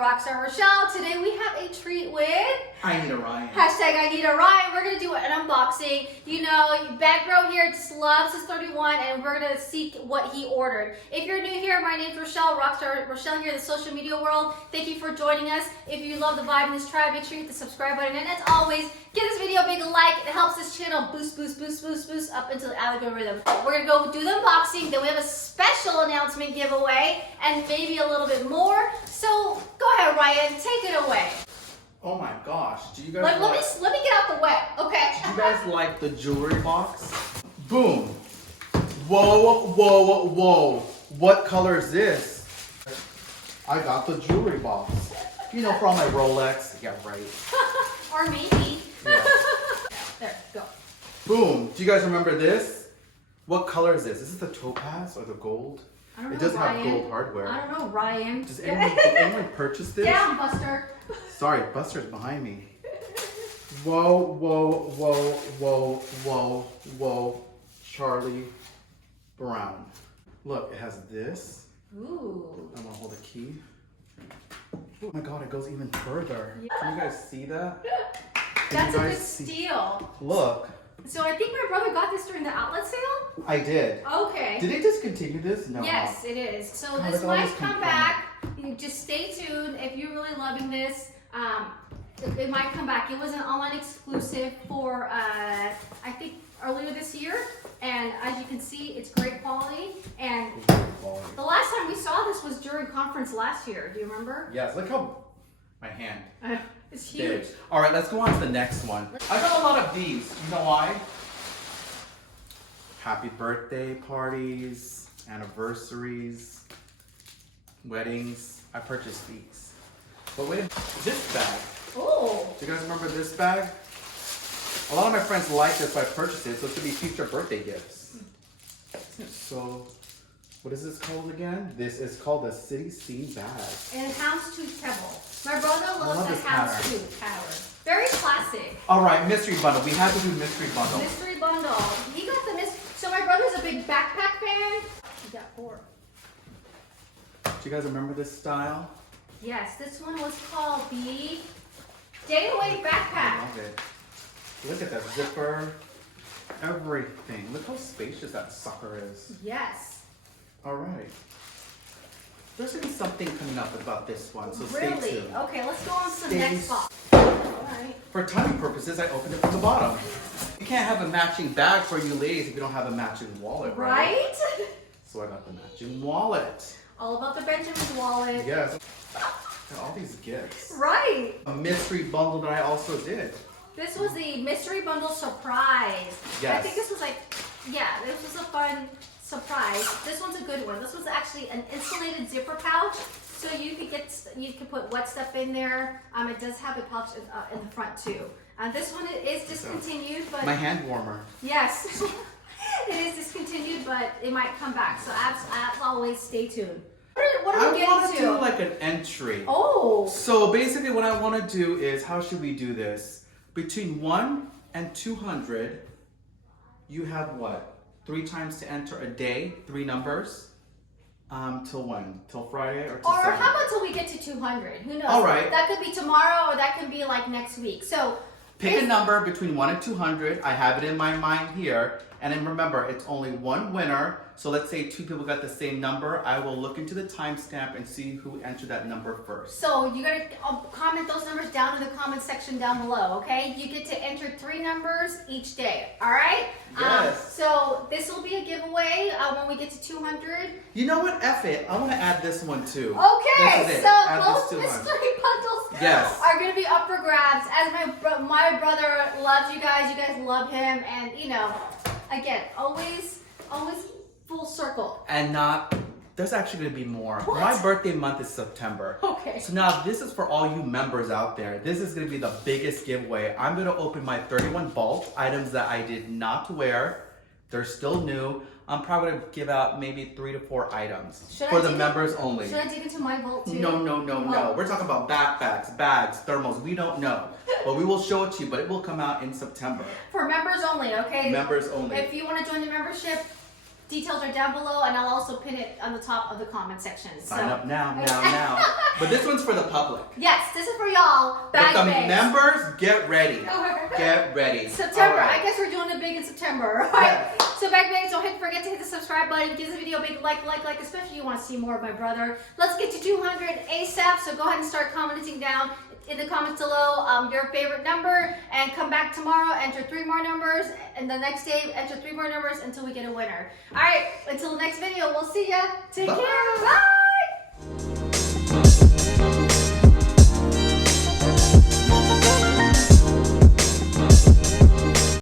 Rockstar Rochelle. Today we have a treat with ineedaryan. Hashtag ineedaryan. We're going to do an unboxing. You know, back row here just loves his 31 and we're going to see what he ordered. If you're new here, my name's Rochelle, Rockstar Rochelle here in the social media world. Thank you for joining us. If you love the vibe in this tribe, make sure you hit the subscribe button. And as always, give this video a big like. It helps this channel boost up into the algorithm. We're going to go do the unboxing. Then we have a special announcement giveaway and maybe a little bit more. So go ahead, Ryan, take it away. Oh my gosh, do you guys Let me get out the way, okay? do you guys like the jewelry box? Boom. Whoa, whoa, whoa. What color is this? I got the jewelry box. You know, for all my Rolex. Yeah, right. Or maybe. Yeah. There, go. Boom. Do you guys remember this? What color is this? Is this the topaz or the gold? I don't know, It does Ryan. have gold hardware. I don't know, Ryan. Did anyone purchase this? Down, Buster. Sorry, Buster's behind me. Whoa, whoa, whoa, whoa, whoa, whoa. Charlie Brown. Look, it has this. Ooh. I'm gonna hold the key. Oh my god, it goes even further. Yeah. Can you guys see that? That's a you good guys see? steal. Look, So I think my brother got this during the outlet sale? I did. Okay. Did they discontinue this? No. Yes, it is. So God, this it's might always come confirmed. back. You just stay tuned. If you're really loving this, it might come back. It was an online exclusive for I think earlier this year, and as you can see, it's great quality. And the last time we saw this was during conference last year. Do you remember? Yes, look how my hand. It's huge. Big. All right, let's go on to the next one. I got a lot of these. You know why? Happy birthday parties, anniversaries, weddings. I purchased these. But wait a minute, this bag. Oh. Do you guys remember this bag? A lot of my friends like this, so I purchased it. So it's gonna be future birthday gifts. Isn't it so? What is this called again? This is called a City Scene bag. And houndstooth pebble. My brother loves love the this pattern. houndstooth pattern. Very classic. All right, mystery bundle. We have to do mystery bundle. Mystery bundle. He got the So my brother's a big backpack fan. He got 4. Do you guys remember this style? Yes, this one was called the Day Away I Backpack. love it. Look at that zipper. Everything. Look how spacious that sucker is. Yes. All right. There's gonna be something coming up about this one, so Really? stay tuned. Okay, let's go on to the Stay next box. Alright. For timing purposes, I opened it from the bottom. You can't have a matching bag for you ladies if you don't have a matching wallet, right? Right? So I got the matching wallet. All about the Benjamin's wallet. Yes. Got all these gifts. Right. A mystery bundle that I also did. This was the mystery bundle surprise. Yes. I think this was this was a fun surprise. This one's a good one. This was actually an insulated zipper pouch, so you could put wet stuff in there. It does have a pouch in the front too. This one is discontinued, but My hand warmer. yes, it is discontinued, but it might come back. So as always, stay tuned. What are we I want to getting do to? like an entry. Oh. So basically what I want to do is, how should we do this? Between 1 and 200, you have what? 3 times to enter a day, 3 numbers. Till when? Till Friday or till Or Saturday? how about till we get to 200? Who knows? All right. That could be tomorrow or that could be like next week. So Pick a number between 1 and 200. I have it in my mind here. And then remember, it's only one winner. So let's say 2 people got the same number. I will look into the timestamp and see who entered that number first. So you gotta comment those numbers down in the comment section down below, okay? You get to enter 3 numbers each day, all right? Yes. So this will be a giveaway when we get to 200. You know what? F it. I want to add this one too. Okay, This is it. so Add both this to one. mystery bundles Yes. are gonna be up for grabs. As my brother loves you guys love him, and you know, again, always full circle. And not, there's actually going to be more. What? My birthday month is September. Okay. So now this is for all you members out there. This is going to be the biggest giveaway. I'm going to open my 31 vault items that I did not wear. They're still new. I'm probably going to give out maybe 3 to 4 items for the members only. Should I dig into my vault too? No. Oh. We're talking about backpacks, bags, thermals. We don't know. But we will show it to you, but it will come out in September. For members only, okay? Members only. If you want to join the membership, details are down below, and I'll also pin it on the top of the comment section. Sign up now. But this one's for the public. Yes, this is for y'all. Bag But the bags. members, get ready. Get ready. September. All right. I guess we're doing it big in September. All right. Yeah. So bag bags, don't forget to hit the subscribe button. Give this video a big like, especially if you want to see more of my brother. Let's get to 200 ASAP. So go ahead and start commenting down in the comments below your favorite number, and come back tomorrow, enter 3 more numbers, and the next day enter 3 more numbers until we get a winner. All right, until the next video, we'll see ya. Take care. Bye.